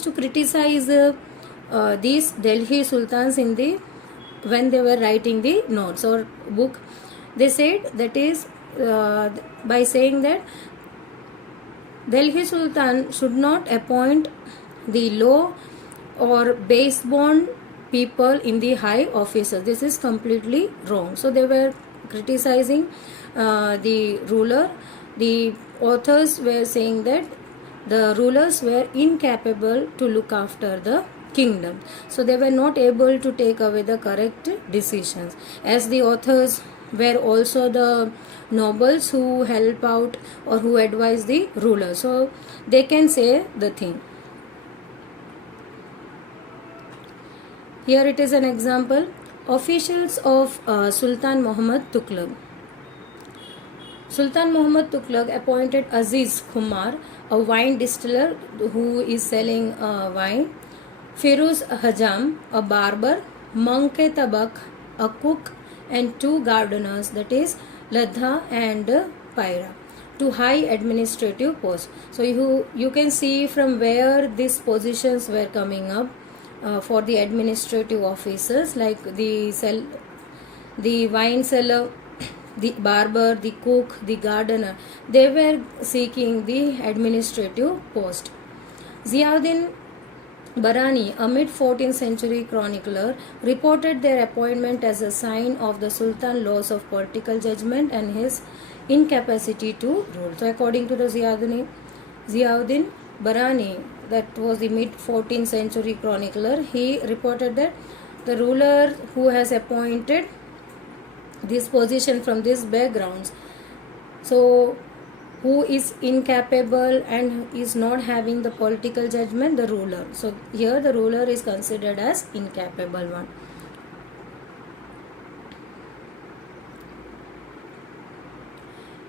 used to criticize these Delhi sultans in the when they were writing the notes or book. They said that is by saying that Delhi Sultan should not appoint the low or base born people in the high offices. This is completely wrong. So they were criticizing the ruler. The authors were saying that the rulers were incapable to look after the kingdom. So they were not able to take away the correct decisions. As the authors were also the nobles who help out or who advise the ruler. So they can say the thing. Here it is an example. Officials of Sultan Muhammad Tughlaq. Sultan Muhammad Tughlaq appointed Aziz Kumar, a wine distiller who is selling wine, Firuz Hajam, a barber, Manke Tabak, a cook, and 2 gardeners, that is Ladha and Paira, to high administrative posts. So you can see from where these positions were coming up for the administrative officers, like the wine seller, the barber, the cook, the gardener. They were seeking the administrative post. Ziauddin Barani, a mid-14th century chronicler, reported their appointment as a sign of the Sultan's loss of political judgment and his incapacity to rule. So according to the Ziauddin Barani, that was the mid-14th century chronicler, he reported that the ruler who has appointed this position from these backgrounds, so who is incapable and is not having the political judgment, the ruler. So here the ruler is considered as incapable one.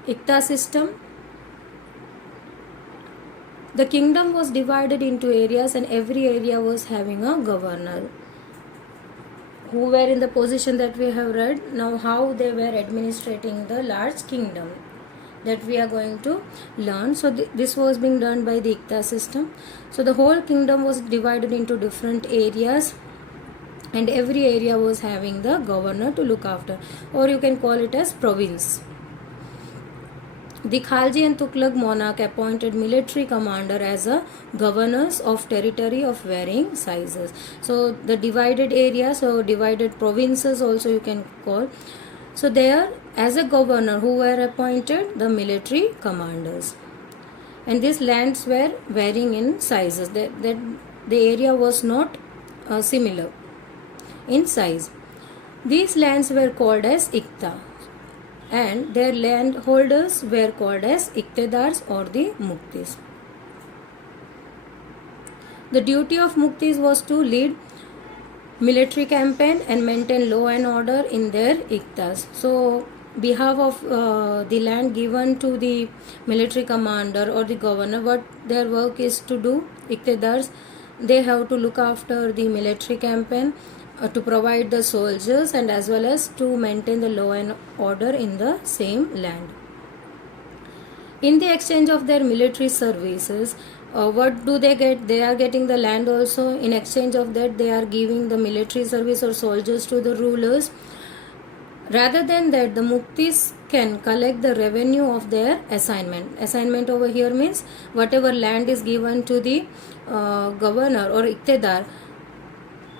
Ikta system. The kingdom was divided into areas and every area was having a governor who were in the position that we have read. Now how they were administrating the large kingdom, that we are going to learn. So this was being done by the Ikta system. So the whole kingdom was divided into different areas and every area was having the governor to look after, or you can call it as province. The Khalji and Tughlaq monarch appointed military commander as a governors of territory of varying sizes. So the divided areas or divided provinces also you can call. So there as a governor who were appointed the military commanders, and these lands were varying in sizes. That the area was not similar in size. These lands were called as Ikta, and their landholders were called as Iktedars or the Muktis. The duty of Muktis was to lead military campaign and maintain law and order in their Iktas. So behalf of the land given to the military commander or the governor, what their work is to do, Iktedars, they have to look after the military campaign, to provide the soldiers and as well as to maintain the law and order in the same land. In the exchange of their military services, what do they get? They are getting the land also. In exchange of that, they are giving the military service or soldiers to the rulers. Rather than that, the Muktis can collect the revenue of their assignment. Assignment over here means whatever land is given to the governor or Iktedar,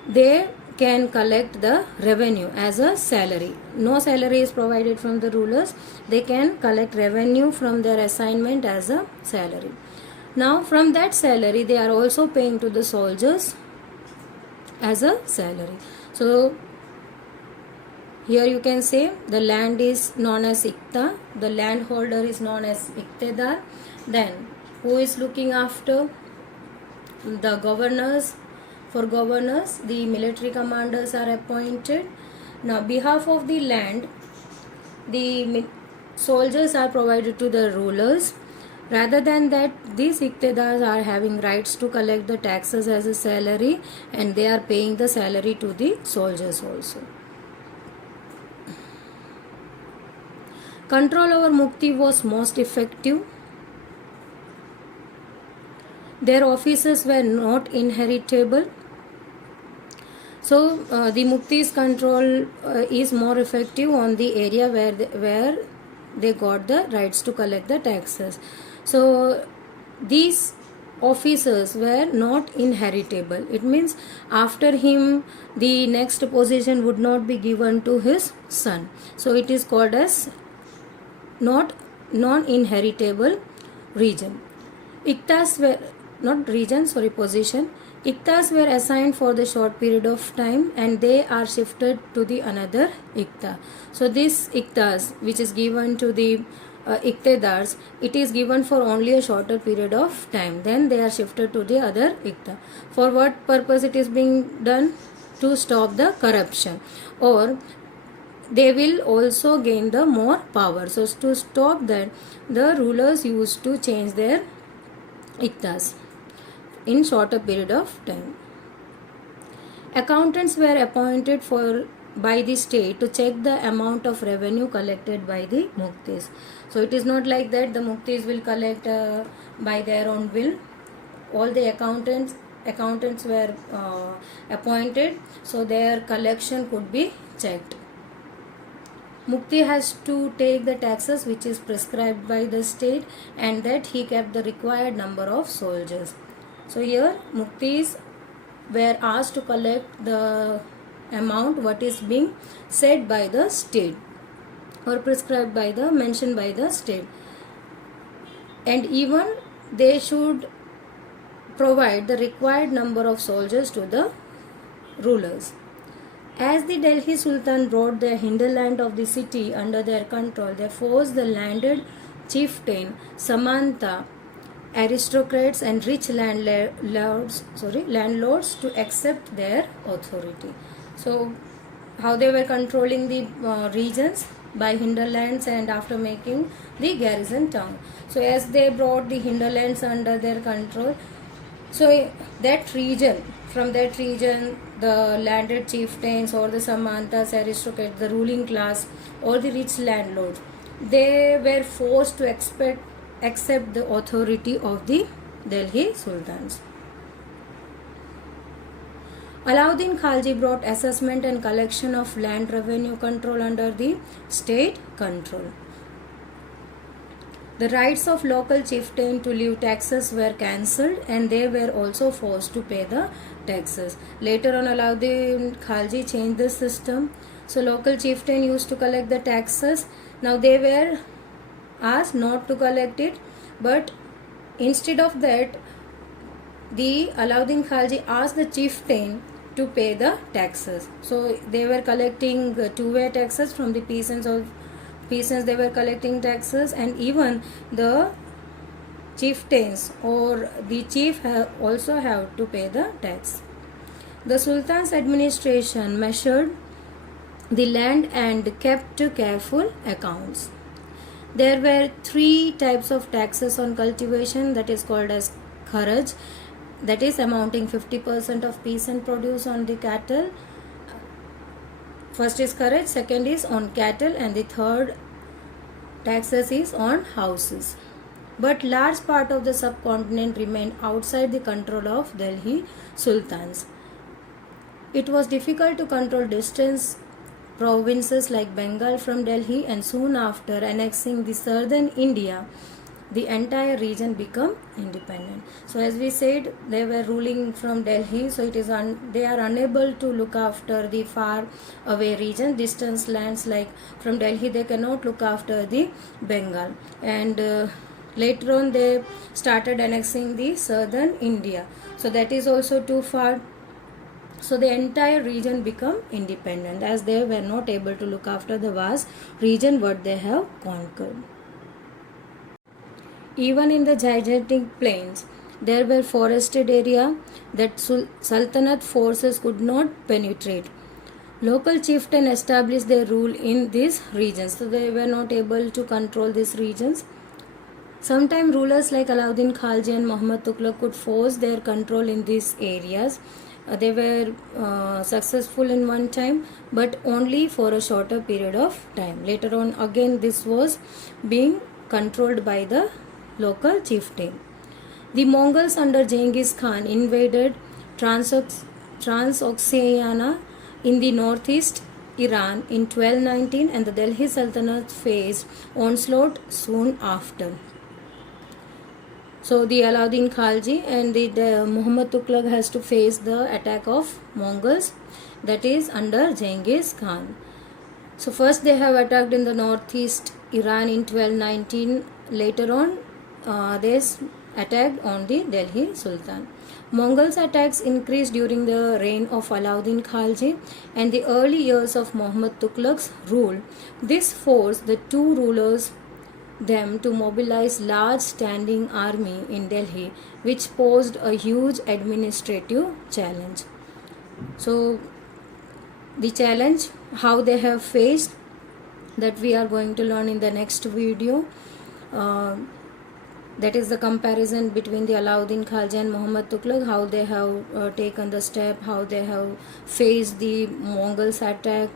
they can collect the revenue as a salary. No salary is provided from the rulers. They can collect revenue from their assignment as a salary. Now from that salary they are also paying to the soldiers as a salary. So here you can say the land is known as Ikta, the landholder is known as Iktedar. Then who is looking after? The governors. For governors, the military commanders are appointed. Now, behalf of the land, the soldiers are provided to the rulers. Rather than that, these Iktedars are having rights to collect the taxes as a salary, and they are paying the salary to the soldiers also. Control over Mukti was most effective. Their offices were not inheritable. So the Mukti's control is more effective on the area where they got the rights to collect the taxes. So these officers were not inheritable. It means after him the next position would not be given to his son. So it is called as not non-inheritable region. Iktas were not region, sorry, position. Iktas were assigned for the short period of time and they are shifted to the another ikta. So this iktas which is given to the iktedars, it is given for only a shorter period of time. Then they are shifted to the other ikta. For what purpose it is being done? To stop the corruption, or they will also gain the more power. So to stop that, the rulers used to change their iktas in shorter period of time. Accountants were appointed by the state to check the amount of revenue collected by the muktis. So it is not like that the muktis will collect by their own will. All the accountants were appointed, so their collection could be checked. Mukti has to take the taxes which is prescribed by the state, and that he kept the required number of soldiers. So here Muktis were asked to collect the amount what is being said by the state or prescribed by the mentioned by the state, and even they should provide the required number of soldiers to the rulers. As the Delhi Sultan brought the hinterland of the city under their control, they forced the landed chieftain, Samanta, aristocrats and rich landlords to accept their authority. So how they were controlling the regions? By hinterlands and after making the garrison town. So as they brought the hinterlands under their control, so that region, from that region, the landed chieftains or the Samantas, aristocrats, the ruling class or the rich landlords, they were forced to accept the authority of the Delhi Sultans. Alauddin Khalji brought assessment and collection of land revenue control under the state control. The rights of local chieftain to leave taxes were cancelled and they were also forced to pay the taxes. Later on, Alauddin Khalji changed the system. So local chieftain used to collect the taxes. Now they were asked not to collect it, but instead of that, the Alauddin Khalji asked the chieftain to pay the taxes. So they were collecting two-way taxes from the peasants. They were collecting taxes, and even the chieftains or the chief also have to pay the tax. The Sultan's administration measured the land and kept careful accounts. There were three types of taxes on cultivation, that is called as kharaj, that is amounting 50% of peasant produce on the cattle. First is kharaj, second is on cattle, and the third taxes is on houses. But large part of the subcontinent remained outside the control of Delhi Sultans. It was difficult to control distant provinces like Bengal from Delhi, and soon after annexing the southern India, the entire region became independent. So as we said, they were ruling from Delhi, so it is they are unable to look after the far away region, distant lands like from Delhi. They cannot look after the Bengal, and later on they started annexing the southern India, so that is also too far. So the entire region become independent as they were not able to look after the vast region what they have conquered. Even in the gigantic plains, there were forested area that Sultanate forces could not penetrate. Local chieftains established their rule in these regions, so they were not able to control these regions. Sometimes rulers like Alauddin Khalji and Muhammad Tughlaq could force their control in these areas. They were successful in one time, but only for a shorter period of time. Later on, again, this was being controlled by the local chieftain. The Mongols under Genghis Khan invaded Transoxiana in the northeast Iran in 1219, and the Delhi Sultanate faced onslaught soon after. So the Alauddin Khalji and the Muhammad Tughlaq has to face the attack of Mongols, that is under Genghis Khan. So first they have attacked in the northeast Iran in 1219. Later on, they attacked on the Delhi Sultan. Mongols' attacks increased during the reign of Alauddin Khalji and the early years of Muhammad Tughlaq's rule. This forced the two rulers them to mobilize large standing army in Delhi, which posed a huge administrative challenge. So the challenge how they have faced, that we are going to learn in the next video. That is the comparison between the Alauddin Khalji and Muhammad Tughlaq, how they have taken the step, how they have faced the Mongols attack,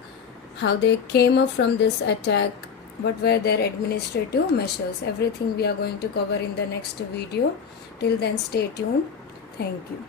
how they came up from this attack, what were their administrative measures. Everything we are going to cover in the next video. Till then, stay tuned. Thank you.